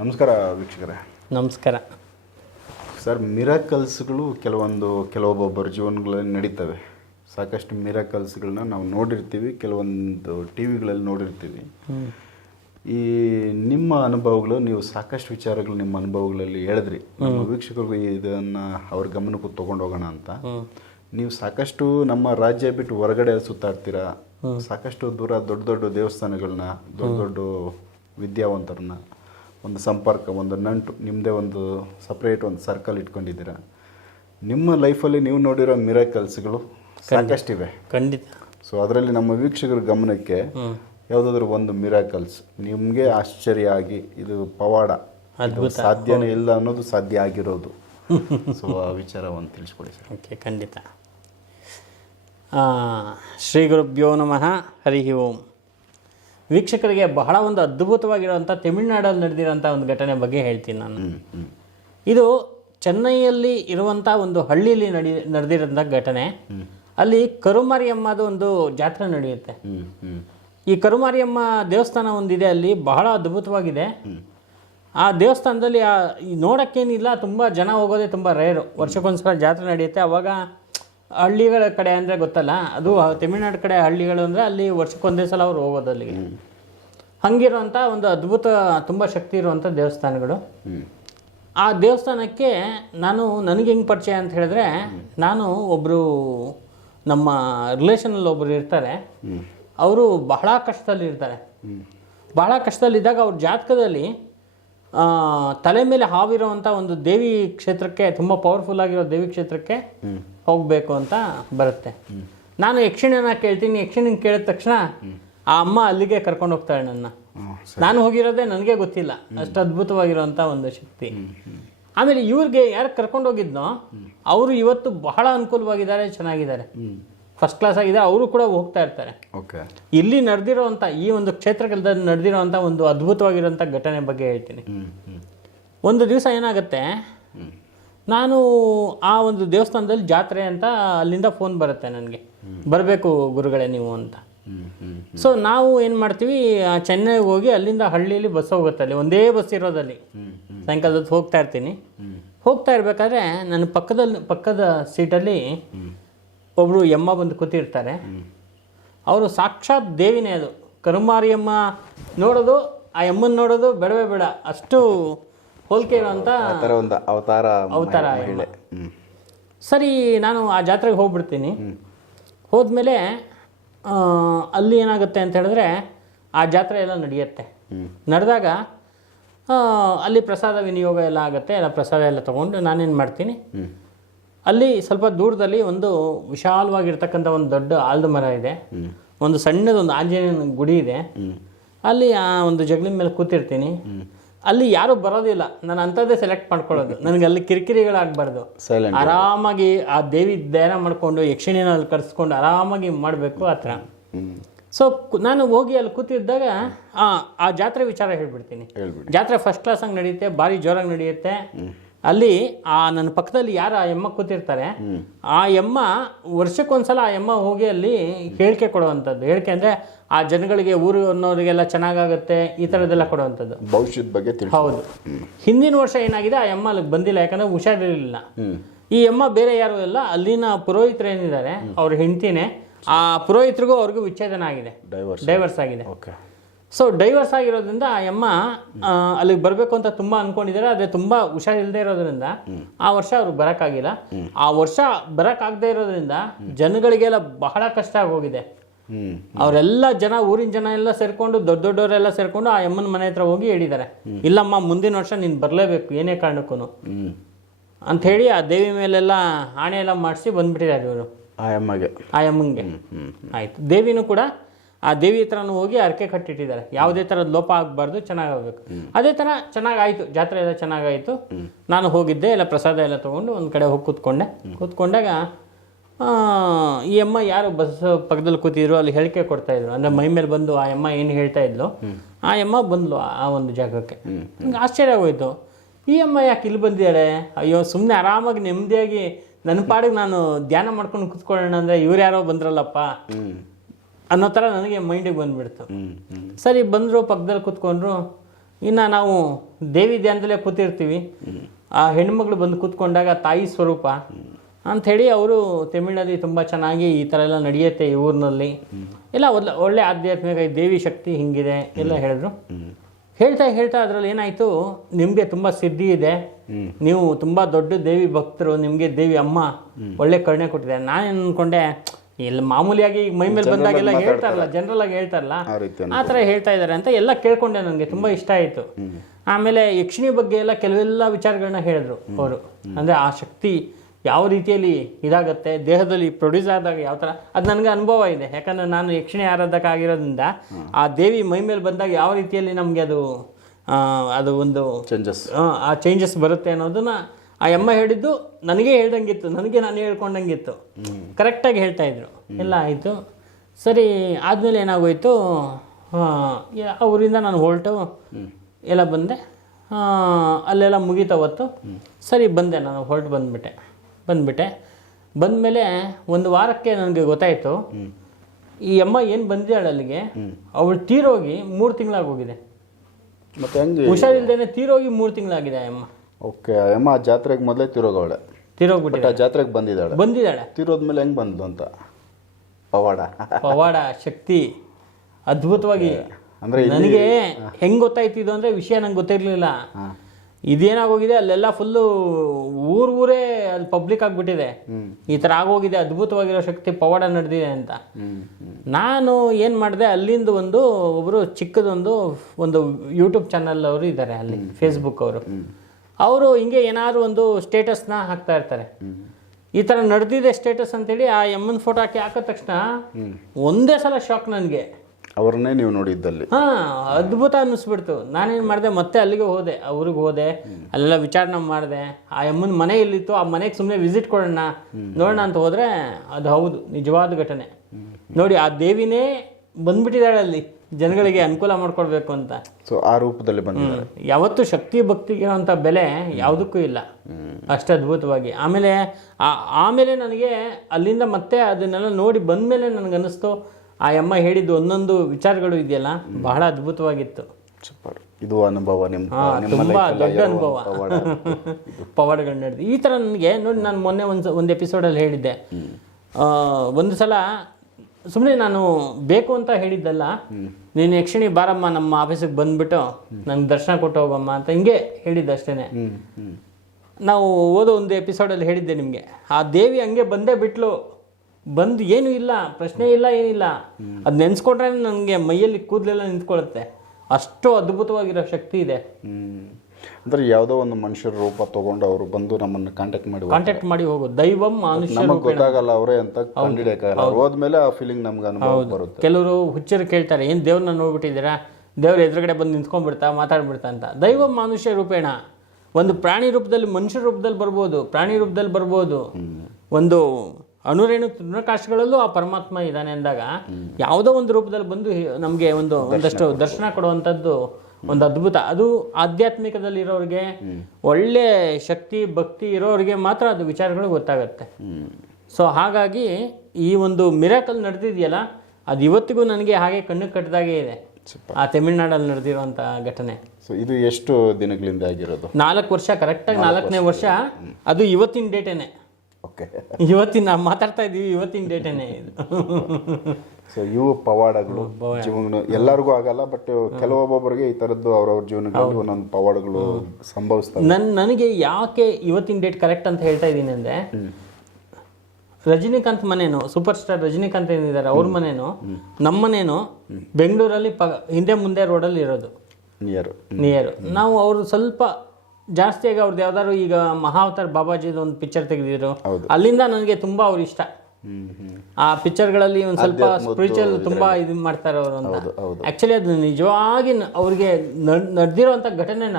ನಮಸ್ಕಾರ ವೀಕ್ಷಕರೇ. ನಮಸ್ಕಾರ. ಸರ್ ಮಿರಾಕಲ್ಸ್ಗಳು ಕೆಲವೊಂದು ಕೆಲವೊಬ್ಬೊಬ್ಬರ ಜೀವನಗಳಲ್ಲಿ ನಡೀತವೆ. ಸಾಕಷ್ಟು ಮಿರಾಕಲ್ಸ್ಗಳನ್ನ ನಾವು ನೋಡಿರ್ತೀವಿ ಕೆಲವೊಂದು ಟಿ ವಿಗಳಲ್ಲಿ ನೋಡಿರ್ತೀವಿ ಈ ನಿಮ್ಮ ಅನುಭವಗಳು ನೀವು ಸಾಕಷ್ಟು ವಿಚಾರಗಳು ನಿಮ್ಮ ಅನುಭವಗಳಲ್ಲಿ ಹೇಳಿದ್ರಿ. ನಮ್ಮ ವೀಕ್ಷಕರಿಗೂ ಇದನ್ನು ಅವ್ರ ಗಮನಕ್ಕೂ ತೊಗೊಂಡು ಹೋಗೋಣ ಅಂತ. ನೀವು ಸಾಕಷ್ಟು ನಮ್ಮ ರಾಜ್ಯ ಬಿಟ್ಟು ಹೊರಗಡೆ ಸುತ್ತಾಡ್ತೀರಾ? ಸಾಕಷ್ಟು ದೂರ ದೊಡ್ಡ ದೊಡ್ಡ ದೇವಸ್ಥಾನಗಳನ್ನ ದೊಡ್ಡ ದೊಡ್ಡ ವಿದ್ಯಾವಂತರನ್ನ ಒಂದು ಸಂಪರ್ಕ ಒಂದು ನಂಟು ನಿಮ್ಮದೇ ಒಂದು ಸಪ್ರೇಟ್ ಒಂದು ಸರ್ಕಲ್ ಇಟ್ಕೊಂಡಿದ್ದೀರಾ. ನಿಮ್ಮ ಲೈಫಲ್ಲಿ ನೀವು ನೋಡಿರೋ ಮಿರಾಕಲ್ಸ್ಗಳು ಸಾಕಷ್ಟಿವೆ. ಖಂಡಿತ. ಸೊ ಅದರಲ್ಲಿ ನಮ್ಮ ವೀಕ್ಷಕರ ಗಮನಕ್ಕೆ ಯಾವುದಾದ್ರೂ ಒಂದು ಮಿರಾಕಲ್ಸ್ ನಿಮಗೆ ಆಶ್ಚರ್ಯ ಆಗಿ ಇದು ಪವಾಡ ಸಾಧ್ಯನೇ ಇಲ್ಲ ಅನ್ನೋದು ಸಾಧ್ಯ ಆಗಿರೋದು. ಸೊ ಆ ವಿಚಾರ ಒಂದು ತಿಳಿಸ್ಕೊಡಿ ಸರ್. ಓಕೆ ಖಂಡಿತ. ಶ್ರೀ ಗುರುಭ್ಯೋ ನಮಃ ಹರಿ ಓಂ. ವೀಕ್ಷಕರಿಗೆ ಬಹಳ ಒಂದು ಅದ್ಭುತವಾಗಿರುವಂಥ ತಮಿಳುನಾಡಲ್ಲಿ ನಡೆದಿರೋಂಥ ಒಂದು ಘಟನೆ ಬಗ್ಗೆ ಹೇಳ್ತೀನಿ ನಾನು. ಇದು ಚೆನ್ನೈಯಲ್ಲಿ ಇರುವಂಥ ಒಂದು ಹಳ್ಳಿಯಲ್ಲಿ ನಡಿ ನಡೆದಿರೋಂಥ ಘಟನೆ. ಅಲ್ಲಿ ಕರುಮಾರಿಯಮ್ಮದು ಒಂದು ಜಾತ್ರೆ ನಡೆಯುತ್ತೆ. ಈ ಕರುಮಾರಿಯಮ್ಮ ದೇವಸ್ಥಾನ ಒಂದಿದೆ ಅಲ್ಲಿ ಬಹಳ ಅದ್ಭುತವಾಗಿದೆ. ಆ ದೇವಸ್ಥಾನದಲ್ಲಿ ನೋಡೋಕ್ಕೇನಿಲ್ಲ ತುಂಬ ಜನ ಹೋಗೋದೇ ತುಂಬ ರೇರು. ವರ್ಷಕ್ಕೊಂದ್ಸಲ ಜಾತ್ರೆ ನಡೆಯುತ್ತೆ. ಅವಾಗ ಹಳ್ಳಿಗಳ ಕಡೆ ಅಂದರೆ ಗೊತ್ತಲ್ಲ? ಅದು ತಮಿಳ್ನಾಡು ಕಡೆ ಹಳ್ಳಿಗಳು ಅಂದರೆ ಅಲ್ಲಿ ವರ್ಷಕ್ಕೊಂದೇ ಸಲ ಅವ್ರು ಹೋಗೋದು ಅಲ್ಲಿಗೆ. ಹಂಗಿರುವಂಥ ಒಂದು ಅದ್ಭುತ ತುಂಬ ಶಕ್ತಿ ಇರುವಂಥ ದೇವಸ್ಥಾನಗಳು. ಆ ದೇವಸ್ಥಾನಕ್ಕೆ ನಾನು ನನಗೆ ಹೆಂಗೆ ಪರಿಚಯ ಅಂತ ಹೇಳಿದ್ರೆ ನಾನು ಒಬ್ಬರು ನಮ್ಮ ರಿಲೇಷನಲ್ಲಿ ಒಬ್ಬರು ಇರ್ತಾರೆ. ಅವರು ಬಹಳ ಕಷ್ಟದಲ್ಲಿ ಇರ್ತಾರೆ ಬಹಳ ಕಷ್ಟದಲ್ಲಿದ್ದಾಗ ಅವ್ರ ಜಾತಕದಲ್ಲಿ ತಲೆ ಮೇಲೆ ಹಾವಿರುವಂಥ ಒಂದು ದೇವಿ ಕ್ಷೇತ್ರಕ್ಕೆ ತುಂಬ ಪವರ್ಫುಲ್ ಆಗಿರೋ ದೇವಿ ಕ್ಷೇತ್ರಕ್ಕೆ ಹೋಗಬೇಕು ಅಂತ ಬರುತ್ತೆ. ನಾನು ಯಕ್ಷಿಣನ ಕೇಳ್ತೀನಿ ಯಕ್ಷಿಣನ ಕೇಳಿದ ತಕ್ಷಣ ಆ ಅಮ್ಮ ಅಲ್ಲಿಗೆ ಕರ್ಕೊಂಡು ಹೋಗ್ತಾಳೆ ನನ್ನ. ನಾನು ಹೋಗಿರೋದೇ ನನಗೆ ಗೊತ್ತಿಲ್ಲ. ಅಷ್ಟು ಅದ್ಭುತವಾಗಿರುವಂತ ಒಂದು ಶಕ್ತಿ. ಆಮೇಲೆ ಇವ್ರಿಗೆ ಯಾರು ಕರ್ಕೊಂಡು ಹೋಗಿದ್ನೋ ಅವರು ಇವತ್ತು ಬಹಳ ಅನುಕೂಲವಾಗಿದ್ದಾರೆ ಚೆನ್ನಾಗಿದ್ದಾರೆ. ಫಸ್ಟ್ ಕ್ಲಾಸ್ ಆಗಿದೆ ಅವರು ಕೂಡ ಹೋಗ್ತಾ ಇರ್ತಾರೆ. ಓಕೆ ಇಲ್ಲಿ ನಡೆದಿರೋವಂಥ ಈ ಒಂದು ಕ್ಷೇತ್ರದಲ್ಲಿ ನಡೆದಿರೋವಂಥ ಒಂದು ಅದ್ಭುತವಾಗಿರೋಂಥ ಘಟನೆ ಬಗ್ಗೆ ಹೇಳ್ತೀನಿ. ಒಂದು ದಿವಸ ಏನಾಗುತ್ತೆ? ನಾನು ಆ ಒಂದು ದೇವಸ್ಥಾನದಲ್ಲಿ ಜಾತ್ರೆ ಅಂತ ಅಲ್ಲಿಂದ ಫೋನ್ ಬರುತ್ತೆ ನನಗೆ. ಬರಬೇಕು ಗುರುಗಳೇ ನೀವು ಅಂತ. ಸೊ ನಾವು ಏನು ಮಾಡ್ತೀವಿ ಚೆನ್ನೈಗೆ ಹೋಗಿ ಅಲ್ಲಿಂದ ಹಳ್ಳಿಯಲ್ಲಿ ಬಸ್ ಹೋಗುತ್ತೆ ಅಲ್ಲಿ. ಒಂದೇ ಬಸ್ ಇರೋದಲ್ಲಿ. ಸಾಯಂಕಾಲದ ಹೋಗ್ತಾ ಇರ್ತೀನಿ. ಹೋಗ್ತಾ ಇರಬೇಕಾದ್ರೆ ನನ್ನ ಪಕ್ಕದಲ್ಲಿ ಪಕ್ಕದ ಸೀಟಲ್ಲಿ ಒಬ್ಬರು ಯಮ್ಮ ಬಂದು ಕೂತಿರ್ತಾರೆ. ಅವರು ಸಾಕ್ಷಾತ್ ದೇವಿನೇ ಅದು. ಕರುಮಾರಿಯಮ್ಮ ನೋಡೋದು ಆ ಯಮ್ಮನ ನೋಡೋದು ಬೇಡವೇ ಬೇಡ. ಅಷ್ಟು ಹೋಲಿಕೆ ಇರುವಂಥ ಥರ ಒಂದು ಅವತಾರ ಅವತಾರ ಸರಿ ನಾನು ಆ ಜಾತ್ರೆಗೆ ಹೋಗ್ಬಿಡ್ತೀನಿ. ಹೋದ್ಮೇಲೆ ಅಲ್ಲಿ ಏನಾಗುತ್ತೆ ಅಂತ ಹೇಳಿದ್ರೆ ಆ ಜಾತ್ರೆ ಎಲ್ಲ ನಡೆಯುತ್ತೆ. ನಡೆದಾಗ ಅಲ್ಲಿ ಪ್ರಸಾದ ವಿನಿಯೋಗ ಎಲ್ಲ ಆಗುತ್ತೆ. ಎಲ್ಲ ಪ್ರಸಾದ ಎಲ್ಲ ತಗೊಂಡು ನಾನೇನು ಮಾಡ್ತೀನಿ? ಅಲ್ಲಿ ಸ್ವಲ್ಪ ದೂರದಲ್ಲಿ ಒಂದು ವಿಶಾಲವಾಗಿರ್ತಕ್ಕಂಥ ಒಂದು ದೊಡ್ಡ ಆಲದ ಮರ ಇದೆ. ಒಂದು ಸಣ್ಣದೊಂದು ಆಂಜನೇಯನ ಗುಡಿ ಇದೆ. ಅಲ್ಲಿ ಆ ಒಂದು ಜಗಲಿನ ಮೇಲೆ ಕೂತಿರ್ತೀನಿ. ಅಲ್ಲಿ ಯಾರು ಬರೋದಿಲ್ಲ. ನಾನು ಅಂಥದ್ದೇ ಸೆಲೆಕ್ಟ್ ಮಾಡ್ಕೊಳ್ಳೋದು. ನನಗೆ ಅಲ್ಲಿ ಕಿರಿಕಿರಿಗಳಾಗಬಾರ್ದು. ಆರಾಮಾಗಿ ಆ ದೇವಿ ಧ್ಯಾನ ಮಾಡಿಕೊಂಡು ಯಕ್ಷಿಣಿನ ಅಲ್ಲಿ ಕರೆಸ್ಕೊಂಡು ಆರಾಮಾಗಿ ಮಾಡಬೇಕು ಆ ಥರ. ಸೊ ನಾನು ಹೋಗಿ ಅಲ್ಲಿ ಕೂತಿದ್ದಾಗ ಆ ಆ ಜಾತ್ರೆ ವಿಚಾರ ಹೇಳ್ಬಿಡ್ತೀನಿ. ಜಾತ್ರೆ ಫಸ್ಟ್ ಕ್ಲಾಸ್ ಆಗಿ ನಡೆಯುತ್ತೆ ಭಾರಿ ಜೋರಾಗಿ ನಡೆಯುತ್ತೆ. ಅಲ್ಲಿ ಆ ನನ್ನ ಪಕ್ಕದಲ್ಲಿ ಯಾರು ಆ ಎಮ್ಮ ಕೂತಿರ್ತಾರೆ ಆ ಎಮ್ಮ ವರ್ಷಕ್ಕೊಂದ್ಸಲ ಆ ಎಮ್ಮ ಹೋಗಿ ಅಲ್ಲಿ ಹೇಳಿಕೆ ಕೊಡುವಂಥದ್ದು. ಹೇಳಿಕೆ ಅಂದರೆ ಆ ಜನಗಳಿಗೆ ಊರು ಅನ್ನೋರಿಗೆಲ್ಲ ಚೆನ್ನಾಗಾಗುತ್ತೆ ಈ ಥರದ್ದೆಲ್ಲ ಕೊಡುವಂಥದ್ದು. ಭವಿಷ್ಯದ ಬಗ್ಗೆ ಹೌದು. ಹಿಂದಿನ ವರ್ಷ ಏನಾಗಿದೆ ಆ ಎಮ್ಮ ಅಲ್ಲಿಗೆ ಬಂದಿಲ್ಲ ಯಾಕಂದ್ರೆ ಹುಷಾರಿರಲಿಲ್ಲ. ಈ ಎಮ್ಮ ಬೇರೆ ಯಾರು ಇಲ್ಲ ಅಲ್ಲಿನ ಪುರೋಹಿತರು ಏನಿದ್ದಾರೆ ಅವ್ರ ಹೆಂಡ್ತಿನೇ ಆ ಪುರೋಹಿತರಿಗೂ ಅವ್ರಿಗೂ ವಿಚ್ಛೇದನ ಆಗಿದೆ. ಡೈವರ್ಸ್ ಆಗಿದೆ. ಓಕೆ ಸೊ ಡೈವರ್ಸ್ ಆಗಿರೋದ್ರಿಂದ ಆ ಅಮ್ಮ ಅಲ್ಲಿಗೆ ಬರಬೇಕು ಅಂತ ತುಂಬ ಅನ್ಕೊಂಡಿದ್ದಾರೆ. ತುಂಬಾ ತುಂಬ ಹುಷಾರಿಲ್ಲದೆ ಇರೋದ್ರಿಂದ ಆ ವರ್ಷ ಅವ್ರು ಬರೋಕ್ಕಾಗಿಲ್ಲ. ಆ ವರ್ಷ ಬರೋಕ್ಕಾಗದೇ ಇರೋದ್ರಿಂದ ಜನಗಳಿಗೆಲ್ಲ ಬಹಳ ಕಷ್ಟ ಆಗೋಗಿದೆ. ಅವರೆಲ್ಲ ಜನ ಊರಿನ ಜನ ಎಲ್ಲ ಸೇರ್ಕೊಂಡು ದೊಡ್ಡ ದೊಡ್ಡವರೆಲ್ಲ ಸೇರ್ಕೊಂಡು ಆ ಅಮ್ಮನ ಮನೆ ಹತ್ರ ಹೋಗಿ ಹೇಳಿದ್ದಾರೆ. ಇಲ್ಲಮ್ಮ ಮುಂದಿನ ವರ್ಷ ನೀನು ಬರಲೇಬೇಕು ಏನೇ ಕಾರಣಕ್ಕೂ ಅಂತ ಹೇಳಿ ಆ ದೇವಿ ಮೇಲೆಲ್ಲ ಆಣೆ ಎಲ್ಲ ಮಾಡಿಸಿ ಬಂದ್ಬಿಟ್ಟಿದ್ದಾರೆ ಇವರು. ಆ ಅಮ್ಮಗೆ. ಆ ಅಮ್ಮಂಗೆ. ಆಯ್ತು. ದೇವಿನೂ ಕೂಡ ಆ ದೇವಿ ಹತ್ರನೂ ಹೋಗಿ ಅರಕೆ ಕಟ್ಟಿಟ್ಟಿದ್ದಾರೆ. ಯಾವುದೇ ಥರದ ಲೋಪ ಆಗಬಾರ್ದು ಚೆನ್ನಾಗಾಗಬೇಕು. ಅದೇ ಥರ ಚೆನ್ನಾಗಾಯಿತು. ಜಾತ್ರೆ ಎಲ್ಲ ಚೆನ್ನಾಗಾಯಿತು. ನಾನು ಹೋಗಿದ್ದೆ ಎಲ್ಲ ಪ್ರಸಾದ ಎಲ್ಲ ತೊಗೊಂಡು ಒಂದು ಕಡೆ ಹೋಗಿ ಕೂತ್ಕೊಂಡೆ. ಕೂತ್ಕೊಂಡಾಗ ಆ, ಈ ಅಮ್ಮ ಯಾರು ಬಸ್ ಪಕ್ಕದಲ್ಲಿ ಕೂತಿದ್ರು ಅಲ್ಲಿ ಹೇಳಿಕೆ ಕೊಡ್ತಾ ಇದ್ರು. ಅಂದರೆ ಮೈ ಮೇಲೆ ಬಂದು ಆ ಅಮ್ಮ ಏನು ಹೇಳ್ತಾ ಇದ್ಲು? ಆ ಅಮ್ಮ ಬಂದ್ಲು ಆ- ಒಂದು ಜಾಗಕ್ಕೆ. ಆಶ್ಚರ್ಯ ಆಗೋಯ್ತು. ಈ ಅಮ್ಮ ಯಾಕೆ ಇಲ್ಲಿ ಬಂದಿದ್ದಾಳೆ ಅಯ್ಯೋ ಸುಮ್ಮನೆ ಆರಾಮಾಗಿ ನೆಮ್ಮದಿಯಾಗಿ ನನ್ನ ಪಾಡಿಗೆ ನಾನು ಧ್ಯಾನ ಮಾಡ್ಕೊಂಡು ಕೂತ್ಕೊಳ್ಳೋಣ ಅಂದರೆ ಇವ್ರು ಯಾರೋ ಬಂದ್ರಲ್ಲಪ್ಪ? ಅನ್ನೋ ಥರ ನನಗೆ ಮೈಂಡಿಗೆ ಬಂದ್ಬಿಡ್ತು. ಸರಿ ಬಂದರು ಪಕ್ಕದಲ್ಲಿ ಕೂತ್ಕೊಂಡ್ರು. ಇನ್ನು ನಾವು ದೇವಿ ಧ್ಯಾನದಲ್ಲೇ ಕೂತಿರ್ತೀವಿ. ಆ ಹೆಣ್ಮಗಳು ಬಂದು ಕೂತ್ಕೊಂಡಾಗ ತಾಯಿ ಸ್ವರೂಪ ಅಂಥೇಳಿ ಅವರು ತಮಿಳಿನಲ್ಲಿ ತುಂಬ ಚೆನ್ನಾಗಿ ಈ ಥರ ಎಲ್ಲ ನಡೆಯುತ್ತೆ ಈ ಊರಿನಲ್ಲಿ. ಎಲ್ಲ ಒಳ್ಳೆ ಒಳ್ಳೆ ಆಧ್ಯಾತ್ಮಿಕ ದೇವಿ ಶಕ್ತಿ ಹಿಂಗಿದೆ ಎಲ್ಲ ಹೇಳಿದ್ರು. ಹೇಳ್ತಾ ಹೇಳ್ತಾ ಅದರಲ್ಲಿ ಏನಾಯಿತು? ನಿಮಗೆ ತುಂಬ ಸಿದ್ಧಿ ಇದೆ. ನೀವು ತುಂಬ ದೊಡ್ಡ ದೇವಿ ಭಕ್ತರು ನಿಮಗೆ ದೇವಿ ಅಮ್ಮ ಒಳ್ಳೆ ಕರುಣೆ ಕೊಟ್ಟಿದ್ದಾರೆ. ನಾನೇನು ಅಂದ್ಕೊಂಡೆ ಎಲ್ಲ ಮಾಮೂಲಿಯಾಗಿ ಮೈ ಮೇಲೆ ಬಂದಾಗೆಲ್ಲ ಹೇಳ್ತಾರಲ್ಲ ಜನರಲ್ ಆಗಿ ಹೇಳ್ತಾರಲ್ಲ ಆ ತರ ಥರ ಹೇಳ್ತಾ ಇದ್ದಾರೆ ಅಂತ ಎಲ್ಲ ಕೇಳ್ಕೊಂಡೆ ನನಗೆ ತುಂಬ ಇಷ್ಟ ಆಯಿತು. ಆಮೇಲೆ ಯಕ್ಷಿಣಿ ಬಗ್ಗೆ ಎಲ್ಲ ಕೆಲವೆಲ್ಲ ವಿಚಾರಗಳನ್ನ ಹೇಳಿದ್ರು ಅವರು. ಅಂದರೆ ಆ ಶಕ್ತಿ ಯಾವ ರೀತಿಯಲ್ಲಿ ಇದಾಗತ್ತೆ ದೇಹದಲ್ಲಿ ಪ್ರೊಡ್ಯೂಸ್ ಆದಾಗ ಯಾವ ಥರ ಅದು ನನಗೆ ಅನುಭವ ಇದೆ. ಯಾಕಂದರೆ ನಾನು ಯಕ್ಷಿಣಿ ಆರಾಧಕ ಆಗಿರೋದ್ರಿಂದ ಆ ದೇವಿ ಮೈ ಮೇಲೆ ಬಂದಾಗ ಯಾವ ರೀತಿಯಲ್ಲಿ ನಮಗೆ ಅದು ಆ, ಅದು ಒಂದು ಚೇಂಜಸ್ ಆ ಚೇಂಜಸ್ ಬರುತ್ತೆ ಅನ್ನೋದನ್ನ ಆ ಅಮ್ಮ ಹೇಳಿದ್ದು ನನಗೆ ಹೇಳ್ದಂಗಿತ್ತು ನನಗೆ ನಾನು ಹೇಳ್ಕೊಂಡಂಗಿತ್ತು. ಕರೆಕ್ಟಾಗಿ ಹೇಳ್ತಾ ಇದ್ರು. ಎಲ್ಲ ಆಯಿತು. ಸರಿ ಆದಮೇಲೆ ಏನಾಗೋಯ್ತು? ಅವರಿಂದ ನಾನು ಹೊರಟು. ಎಲ್ಲ ಬಂದೆ. ಅಲ್ಲೆಲ್ಲ ಮುಗೀತ ಹೊತ್ತು ಸರಿ ಬಂದೆ ನಾನು ಹೊರಟು ಬಂದ್ಬಿಟ್ಟೆ. ಬಂದ್ಬಿಟ್ಟೆ. ಬಂದಮೇಲೆ ಒಂದು ವಾರಕ್ಕೆ ನನಗೆ ಗೊತ್ತಾಯಿತು ಈ ಅಮ್ಮ ಏನು ಬಂದಿದ್ದಾಳೆ ಅಲ್ಲಿಗೆ? ಅವಳು ತೀರೋಗಿ ಮೂರು ತಿಂಗಳಾಗೋಗಿದೆ ಮತ್ತೆ ಹುಷಾರಿಲ್ದೇನೆ ತೀರೋಗಿ ಮೂರು ತಿಂಗಳಾಗಿದೆ ಆ ಅಮ್ಮ ಓಕೆ ಅಮ್ಮ ಆ ಜಾತ್ರೆಗೆ ಮೊದಲೇ ತಿರೋಗವಳೆ. ಬಟ್ ಆ ಜಾತ್ರೆಗೆ ಬಂದಿದ್ದಾಳೆ. ಬಂದಿದ್ದಾಳೆ. ತಿರೋದ್ಮೇಲೆ ಹೆಂಗೆ ಬಂದ್ಲು ಅಂತ? ಪವಾಡ. ಪವಾಡ ಶಕ್ತಿ ಅದ್ಭುತವಾಗಿ. ಅಂದ್ರೆ ಇಲ್ಲಿ- ನನಗೆ ಹೆಂಗ್ ಗೊತ್ತಾಯ್ತು ಇದು ಅಂದ್ರೆ ವಿಷಯ ನಂಗೆ ಗೊತ್ತಿರ್ಲಿಲ್ಲ. ಇದೇನಾಗೋಗಿದೆ ಅಲ್ಲೆಲ್ಲ ಫುಲ್ಲು ಊರ್ ಊರೇ ಅಲ್ಲಿ ಪಬ್ಲಿಕ್ ಆಗ್ಬಿಟ್ಟಿದೆ. ಈ ಥರ ಆಗೋಗಿದೆ ಅದ್ಭುತವಾಗಿರೋ ಶಕ್ತಿ ಪವಾಡ ನಡೆದಿದೆ ಅಂತ. ಹ್ಮ್ ಹ್ಮ್. ನಾನು ಏನು ಮಾಡಿದೆ ಅಲ್ಲಿಂದ ಒಂದು ಒಬ್ಬರು ಚಿಕ್ಕದೊಂದು ಒಂದು ಯೂಟ್ಯೂಬ್ ಚಾನಲ್ ಅವರು ಇದ್ದಾರೆ ಅಲ್ಲಿ ಫೇಸ್ಬುಕ್ ಅವರು. ಅವರು ಹಿಂಗೆ ಏನಾದ್ರು ಒಂದು ಸ್ಟೇಟಸ್ನ ಹಾಕ್ತಾ ಇರ್ತಾರೆ. ಈ ಥರ ನಡೆದಿದೆ ಸ್ಟೇಟಸ್ ಅಂತೇಳಿ ಆ ಎಮ್ಮನ್ ಫೋಟೋ ಹಾಕಿ ಹಾಕಿದ ತಕ್ಷಣ ಒಂದೇ ಸಲ ಶಾಕ್ ನನಗೆ. ಅವ್ರನ್ನೇ ನೀವು ನೋಡಿದ್ದಲ್ಲಿ. ಹಾ ಅದ್ಭುತ ಅನ್ನಿಸ್ಬಿಡ್ತು. ನಾನೇನು ಮಾಡಿದೆ ಮತ್ತೆ ಅಲ್ಲಿಗೆ ಹೋದೆ ಆ ಊರಿಗೆ ಹೋದೆ ಅಲ್ಲೆಲ್ಲ ವಿಚಾರಣೆ ಮಾಡಿದೆ ಆ ಎಮ್ಮನ ಮನೆ ಎಲ್ಲಿತ್ತು ಆ ಮನೆಗೆ ಸುಮ್ಮನೆ ವಿಸಿಟ್ ಕೊಡೋಣ ನೋಡೋಣ ಅಂತ ಹೋದರೆ ಅದು ಹೌದು ನಿಜವಾದ ಘಟನೆ. ನೋಡಿ ಆ ದೇವಿನೇ ಬಂದ್ಬಿಟ್ಟಿದ್ದಾಳೆ ಅಲ್ಲಿ. ಜನಗಳಿಗೆ ಅನುಕೂಲ ಮಾಡ್ಕೊಡ್ಬೇಕು ಅಂತ. ಸೊ ಆ ರೂಪದಲ್ಲಿ ಬಂದಿದ್ದಾರೆ. ಯಾವತ್ತು ಶಕ್ತಿ ಭಕ್ತಿಗೆ ಅಂತ ಬೆಲೆ ಯಾವುದಕ್ಕೂ ಇಲ್ಲ. ಅಷ್ಟು ಅದ್ಭುತವಾಗಿ. ಆಮೇಲೆ ಆ- ಆಮೇಲೆ ನನಗೆ ಅಲ್ಲಿಂದ ಮತ್ತೆ ಅದನ್ನೆಲ್ಲ ನೋಡಿ ಬಂದ ಮೇಲೆ ನನಗನ್ನಿಸ್ತು ಆ ಅಮ್ಮ ಹೇಳಿದ್ದು ಒಂದೊಂದು ವಿಚಾರಗಳು ಇದೆಯಲ್ಲ ಬಹಳ ಅದ್ಭುತವಾಗಿತ್ತು. ಸೂಪರ್. ಇದು ಅನುಭವ ನಿಮ್ಮ ತುಂಬಾ ದೊಡ್ಡ ಅನುಭವ. ಪವಾಡ. ಪವಾಡಗಳು ನಡೆದು ಈ ಥರ ನನಗೆ ನೋಡಿ ನಾನು ಮೊನ್ನೆ ಒಂದು ಒಂದು ಎಪಿಸೋಡಲ್ಲಿ ಹೇಳಿದ್ದೆ. ಆ, ಒಂದು ಸಲ ಸುಮ್ಮನೆ ನಾನು ಬೇಕು ಅಂತ ಹೇಳಿದ್ದಲ್ಲ ನೀನು ಯಕ್ಷಿಣಿ ಬಾರಮ್ಮ ನಮ್ಮ ಆಫೀಸಿಗೆ ಬಂದ್ಬಿಟ್ಟು ನನ್ನ ದರ್ಶನ ಕೊಟ್ಟು ಹೋಗಮ್ಮ ಅಂತ ಹಿಂಗೆ ಹೇಳಿದ್ದೆ ಅಷ್ಟೇ ಹ್ಮ್ ಹ್ಮ್. ನಾವು ಓದೋ ಒಂದು ಎಪಿಸೋಡಲ್ಲಿ ಹೇಳಿದ್ದೆ ನಿಮಗೆ. ಆ ದೇವಿ ಹಂಗೆ ಬಂದೇ ಬಿಟ್ಲು. ಬಂದು ಏನೂ ಇಲ್ಲ ಪ್ರಶ್ನೆ ಇಲ್ಲ ಏನಿಲ್ಲ. ಅದು ನೆನೆಸ್ಕೊಂಡ್ರೆ ನನಗೆ ಮೈಯಲ್ಲಿ ಕೂದಲೆಲ್ಲ ನಿಂತ್ಕೊಳ್ಳುತ್ತೆ. ಅಷ್ಟು ಅದ್ಭುತವಾಗಿರೋ ಶಕ್ತಿ ಇದೆ. ಅಂದ್ರೆ ಯಾವುದೋ ಒಂದು ಮನುಷ್ಯರ ರೂಪ ತಗೊಂಡು ಅವರು ಬಂದು ನಮ್ಮನ್ನ ಕಾಂಟ್ಯಾಕ್ಟ್ ಮಾಡಿ ಕಾಂಟ್ಯಾಕ್ಟ್ ಮಾಡಿ ಹೋಗು ದೈವಂ ಮನುಷ್ಯ ನಮಗೆ ಗೊತ್ತಾಗಲ್ಲ ಅವರೇ ಅಂತ ಕಂಡಿಡಿಯಕ್ಕಾಗಲ್ಲ ಅವ್ರು ಹೋದ್ಮೇಲೆ ಆ ಫೀಲಿಂಗ್ ನಮ್ಗೆ ಅನುಭವ ಬರುತ್ತೆ. ಕೆಲವರು ಹುಚ್ಚರು ಕೇಳ್ತಾರೆ ಏನು ದೇವ್ರನ್ನ ನೋಡ್ಬಿಟ್ಟಿದ್ದೀರಾ? ದೇವ್ರ ಎದುರುಗಡೆ ಬಂದು ನಿಂತ್ಕೊಂಡ್ಬಿಡ್ತಾ ಮಾತಾಡ್ಬಿಡ್ತಾ ಅಂತ. ದೈವ ಮನುಷ್ಯ ರೂಪೇಣ. ಒಂದು ಪ್ರಾಣಿ ರೂಪದಲ್ಲಿ ಮನುಷ್ಯ ರೂಪದಲ್ಲಿ ಬರ್ಬೋದು ಪ್ರಾಣಿ ರೂಪದಲ್ಲಿ ಬರ್ಬೋದು. ಒಂದು ಅಣುರೇಣು ತೃಣಕಾಶಗಳಲ್ಲೂ ಆ ಪರಮಾತ್ಮ ಇದ್ದಾನೆ ಅಂದಾಗ ಯಾವುದೋ ಒಂದು ರೂಪದಲ್ಲಿ ಬಂದು ನಮಗೆ ಒಂದು ಒಂದಷ್ಟು ದರ್ಶನ ಕೊಡುವಂಥದ್ದು ಒಂದು ಅದ್ಭುತ. ಅದು ಆಧ್ಯಾತ್ಮಿಕದಲ್ಲಿ ಇರೋರಿಗೆ ಒಳ್ಳೆ ಶಕ್ತಿ ಭಕ್ತಿ ಇರೋರಿಗೆ ಮಾತ್ರ ಅದು ವಿಚಾರಗಳು ಗೊತ್ತಾಗತ್ತೆ. ಸೊ ಹಾಗಾಗಿ ಈ ಒಂದು ಮಿರಾಕಲ್ ನಡೆದಿದೆಯಲ್ಲ ಅದು ಇವತ್ತಿಗೂ ನನಗೆ ಹಾಗೆ ಕಣ್ಣು ಕಟ್ಟದಾಗೆ ಇದೆ. ಆ ತಮಿಳ್ನಾಡಲ್ಲಿ ನಡೆದಿರುವಂತ ಘಟನೆ. ಸೊ ಇದು ಎಷ್ಟು ದಿನಗಳಿಂದ ಆಗಿರೋದು? ನಾಲ್ಕು ವರ್ಷ ಕರೆಕ್ಟಾಗಿ ನಾಲ್ಕನೇ ವರ್ಷ. ಅದು ಇವತ್ತಿನ ಡೇಟೇನೆ. ಓಕೆ ಇವತ್ತಿನ ಮಾತಾಡ್ತಾ ಇದ್ದೀವಿ ಇವತ್ತಿನ ಡೇಟೇನೆ ಇದು. ಸೊ ಇವು ಪವಾಡಗಳು ಜೀವನ ಎಲ್ಲರಿಗೂ ಆಗಲ್ಲ ಬಟ್ ಕೆಲವೊಬ್ಬೊಬ್ಬರಿಗೆ ಈ ತರದ್ದು ಅವ್ರವ್ರ ಜೀವನಗಳಲ್ಲಿ ಒಂದೊಂದು ಪವಾಡಗಳು ಸಂಭವಿಸ್ತವೆ. ನನ್ ನನಗೆ ಯಾಕೆ ಇವತ್ತಿನ ಡೇಟ್ ಕರೆಕ್ಟ್ ಅಂತ ಹೇಳ್ತಾ ಇದ್ದೀನಿ ಅಂದ್ರೆ ರಜನಿಕಾಂತ್ ಮನೇನು ಸೂಪರ್ ಸ್ಟಾರ್ ರಜನಿಕಾಂತ್ ಏನಿದ್ದಾರೆ ಅವ್ರ ಮನೇನು ನಮ್ಮ ಮನೇನು ಬೆಂಗಳೂರಲ್ಲಿ ಪ ಹಿಂದೆ ಮುಂದೆ ರೋಡಲ್ಲಿ ಇರೋದು. ನಿಯರ್ ನಿಯರ್ ನಾವು ಅವರು ಸ್ವಲ್ಪ ಜಾಸ್ತಿಯಾಗಿ ಅವ್ರದ್ದು ಯಾವ್ದಾದ್ರು ಈಗ ಮಹಾವತಾರ್ ಬಾಬಾಜಿದು ಒಂದು ಪಿಕ್ಚರ್ ತೆಗೆದಿದ್ರು ಅಲ್ಲಿಂದ ನನಗೆ ತುಂಬಾ ಅವ್ರು ಇಷ್ಟ ಆ ಪಿಕ್ಚರ್ಗಳಲ್ಲಿ ಒಂದು ಸ್ವಲ್ಪ ಸ್ಪಿರಿಚುವಲ್ ತುಂಬಾ ಇದು ಮಾಡ್ತಾರೆ ಅವರು ಅಂತ. ಆಕ್ಚುಲಿ ಅದು ನಿಜವಾಗಿ ಅವ್ರಿಗೆ ನಡೆದಿರೋಂಥ ಘಟನೆನ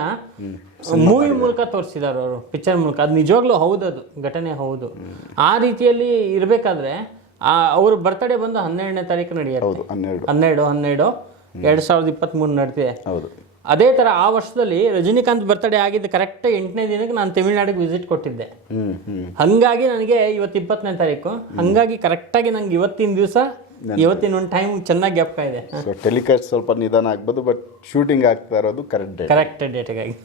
ಮೂವಿ ಮೂಲಕ ತೋರಿಸಿದಾರ ಅವರು ಪಿಕ್ಚರ್ ಮೂಲಕ. ಅದು ನಿಜವಾಗ್ಲೂ ಹೌದು ಅದು ಘಟನೆ ಹೌದು. ಆ ರೀತಿಯಲ್ಲಿ ಇರಬೇಕಾದ್ರೆ ಆ ಅವ್ರ ಬರ್ತಡೇ ಬಂದು ಹನ್ನೆರಡನೇ ತಾರೀಕು ನಡೆಯುತ್ತೆ. ಹನ್ನೆರಡು. ಹನ್ನೆರಡು ಎರಡ್ ಎರಡು ಸಾವಿರದ ಇಪ್ಪತ್ತ್ಮೂರು ನಡೆದಿದೆ. ಹೌದು. ಅದೇ ಥರ ಆ ವರ್ಷದಲ್ಲಿ ರಜನಿಕಾಂತ್ ಬರ್ತಡೇ ಆಗಿದ್ದು ಕರೆಕ್ಟ್ ಎಂಟನೇ ದಿನಕ್ಕೆ ನಾನು ತಮಿಳ್ನಾಡಿಗೆ ವಿಸಿಟ್ ಕೊಟ್ಟಿದ್ದೆ. ಹಂಗಾಗಿ ನನಗೆ ಇವತ್ತು ಇಪ್ಪತ್ತನೇ ತಾರೀಕು. ಹಂಗಾಗಿ ಕರೆಕ್ಟಾಗಿ ನಂಗೆ ಇವತ್ತಿನ ದಿವಸ ಇವತ್ತಿನ ಒಂದು ಟೈಮ್ ಚೆನ್ನಾಗಿ ಗ್ಯಾಪ್ ಇದೆ. ಸೊ ಟೆಲಿಕಾಸ್ಟ್ ಸ್ವಲ್ಪ ನಿಧಾನ ಆಗ್ಬೋದು ಬಟ್ ಶೂಟಿಂಗ್ ಆಗ್ತಾ ಇರೋದು ಕರೆಕ್ಟ್ ಡೇಟ್ ಕರೆಕ್ಟ್ ಡೇಟ್ಗಾಗಿ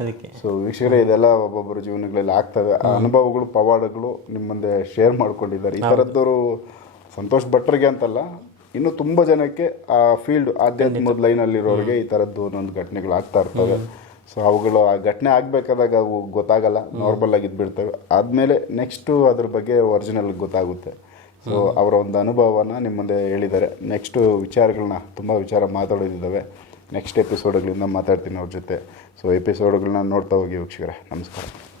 ಅದಕ್ಕೆ. ಸೊ ವೀಕ್ಷಕರೇ ಇದೆಲ್ಲ ಒಬ್ಬೊಬ್ಬರ ಜೀವನಗಳಲ್ಲಿ ಆಗ್ತವೆ. ಆ ಅನುಭವಗಳು ಪವಾಡಗಳು ನಿಮ್ಮ ಮುಂದೆ ಶೇರ್ ಮಾಡ್ಕೊಂಡಿದ್ದಾರೆ. ಈ ಥರದ್ದವರು ಸಂತೋಷ್ ಭಟ್ರಿಗೆ ಅಂತಲ್ಲ ಇನ್ನು ತುಂಬ ಜನಕ್ಕೆ ಆ ಫೀಲ್ಡ್ ಆಧ್ಯಾತ್ಮದ ಲೈನಲ್ಲಿರೋರಿಗೆ ಈ ಥರದ್ದು ಒಂದೊಂದು ಘಟನೆಗಳು ಆಗ್ತಾ ಇರ್ತವೆ. ಸೊ ಅವುಗಳು ಆ ಘಟನೆ ಆಗಬೇಕಾದಾಗ ಅವು ಗೊತ್ತಾಗಲ್ಲ ನಾರ್ಮಲ್ ಆಗಿ ಇದ್ಬಿಡ್ತವೆ. ಆದಮೇಲೆ ನೆಕ್ಸ್ಟು ಅದ್ರ ಬಗ್ಗೆ ಒರಿಜಿನಲ್ ಗೊತ್ತಾಗುತ್ತೆ. ಸೊ ಅವರ ಒಂದು ಅನುಭವನ ನಿಮ್ಮ ಮುಂದೆ ಹೇಳಿದ್ದಾರೆ. ನೆಕ್ಸ್ಟು ವಿಚಾರಗಳನ್ನ ತುಂಬ ವಿಚಾರ ಮಾತಾಡೋದಿದ್ದಾವೆ. ನೆಕ್ಸ್ಟ್ ಎಪಿಸೋಡ್ಗಳಿಂದ ಮಾತಾಡ್ತೀನಿ ಅವ್ರ ಜೊತೆ. ಸೊ ಎಪಿಸೋಡ್ಗಳನ್ನ ನೋಡ್ತಾ ಹೋಗಿ ವೀಕ್ಷಕರೇ. ನಮಸ್ಕಾರ.